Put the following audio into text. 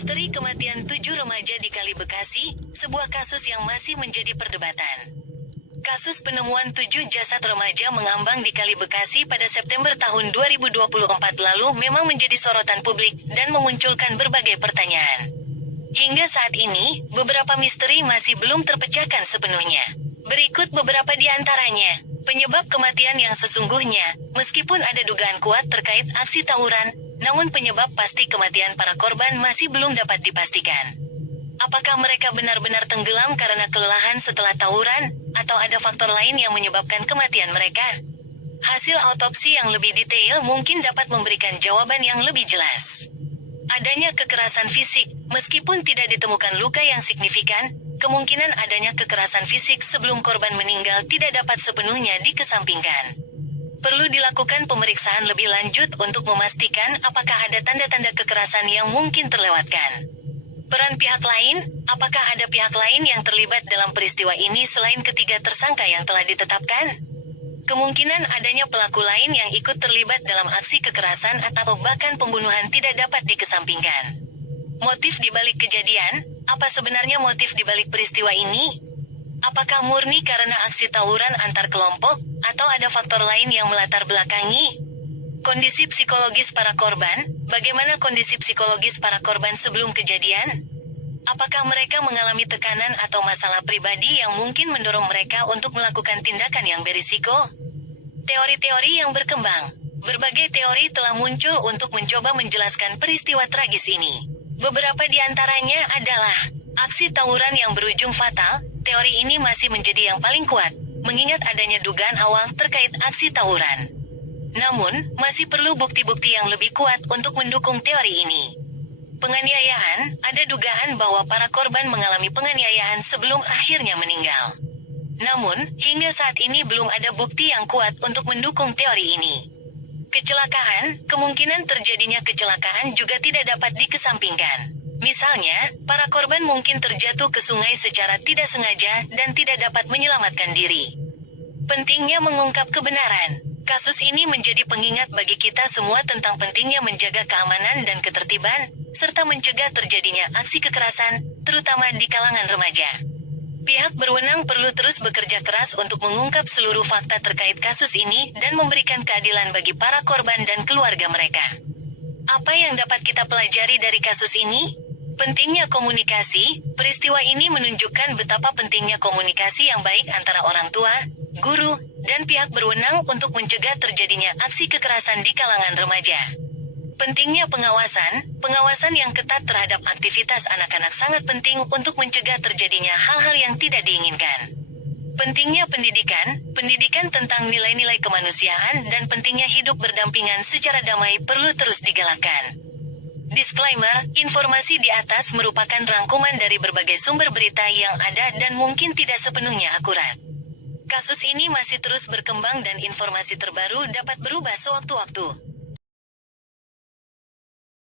Misteri kematian 7 remaja di Kali Bekasi, sebuah kasus yang masih menjadi perdebatan. Kasus penemuan 7 jasad remaja mengambang di Kali Bekasi pada September tahun 2024 lalu memang menjadi sorotan publik dan memunculkan berbagai pertanyaan. Hingga saat ini, beberapa misteri masih belum terpecahkan sepenuhnya. Berikut beberapa di antaranya. Penyebab kematian yang sesungguhnya, meskipun ada dugaan kuat terkait aksi tawuran, namun penyebab pasti kematian para korban masih belum dapat dipastikan. Apakah mereka benar-benar tenggelam karena kelelahan setelah tawuran, atau ada faktor lain yang menyebabkan kematian mereka? Hasil autopsi yang lebih detail mungkin dapat memberikan jawaban yang lebih jelas. Adanya kekerasan fisik, meskipun tidak ditemukan luka yang signifikan, kemungkinan adanya kekerasan fisik sebelum korban meninggal tidak dapat sepenuhnya dikesampingkan. Perlu dilakukan pemeriksaan lebih lanjut untuk memastikan apakah ada tanda-tanda kekerasan yang mungkin terlewatkan. Peran pihak lain, apakah ada pihak lain yang terlibat dalam peristiwa ini selain ketiga tersangka yang telah ditetapkan? Kemungkinan adanya pelaku lain yang ikut terlibat dalam aksi kekerasan atau bahkan pembunuhan tidak dapat dikesampingkan. Motif dibalik kejadian, apa sebenarnya motif dibalik peristiwa ini? Apakah murni karena aksi tawuran antar kelompok, atau ada faktor lain yang melatar belakangi? Kondisi psikologis para korban, bagaimana kondisi psikologis para korban sebelum kejadian? Apakah mereka mengalami tekanan atau masalah pribadi yang mungkin mendorong mereka untuk melakukan tindakan yang berisiko? Teori-teori yang berkembang. Berbagai teori telah muncul untuk mencoba menjelaskan peristiwa tragis ini. Beberapa di antaranya adalah aksi tawuran yang berujung fatal. Teori ini masih menjadi yang paling kuat, mengingat adanya dugaan awal terkait aksi tawuran. Namun, masih perlu bukti-bukti yang lebih kuat untuk mendukung teori ini. Penganiayaan, ada dugaan bahwa para korban mengalami penganiayaan sebelum akhirnya meninggal. Namun, hingga saat ini belum ada bukti yang kuat untuk mendukung teori ini. Kecelakaan, kemungkinan terjadinya kecelakaan juga tidak dapat dikesampingkan. Misalnya, para korban mungkin terjatuh ke sungai secara tidak sengaja dan tidak dapat menyelamatkan diri. Pentingnya mengungkap kebenaran. Kasus ini menjadi pengingat bagi kita semua tentang pentingnya menjaga keamanan dan ketertiban, serta mencegah terjadinya aksi kekerasan, terutama di kalangan remaja. Pihak berwenang perlu terus bekerja keras untuk mengungkap seluruh fakta terkait kasus ini dan memberikan keadilan bagi para korban dan keluarga mereka. Apa yang dapat kita pelajari dari kasus ini? Pentingnya komunikasi. Peristiwa ini menunjukkan betapa pentingnya komunikasi yang baik antara orang tua, guru, dan pihak berwenang untuk mencegah terjadinya aksi kekerasan di kalangan remaja. Pentingnya pengawasan yang ketat terhadap aktivitas anak-anak sangat penting untuk mencegah terjadinya hal-hal yang tidak diinginkan. Pentingnya pendidikan tentang nilai-nilai kemanusiaan dan pentingnya hidup berdampingan secara damai perlu terus digalakkan. Disclaimer, informasi di atas merupakan rangkuman dari berbagai sumber berita yang ada dan mungkin tidak sepenuhnya akurat. Kasus ini masih terus berkembang dan informasi terbaru dapat berubah sewaktu-waktu.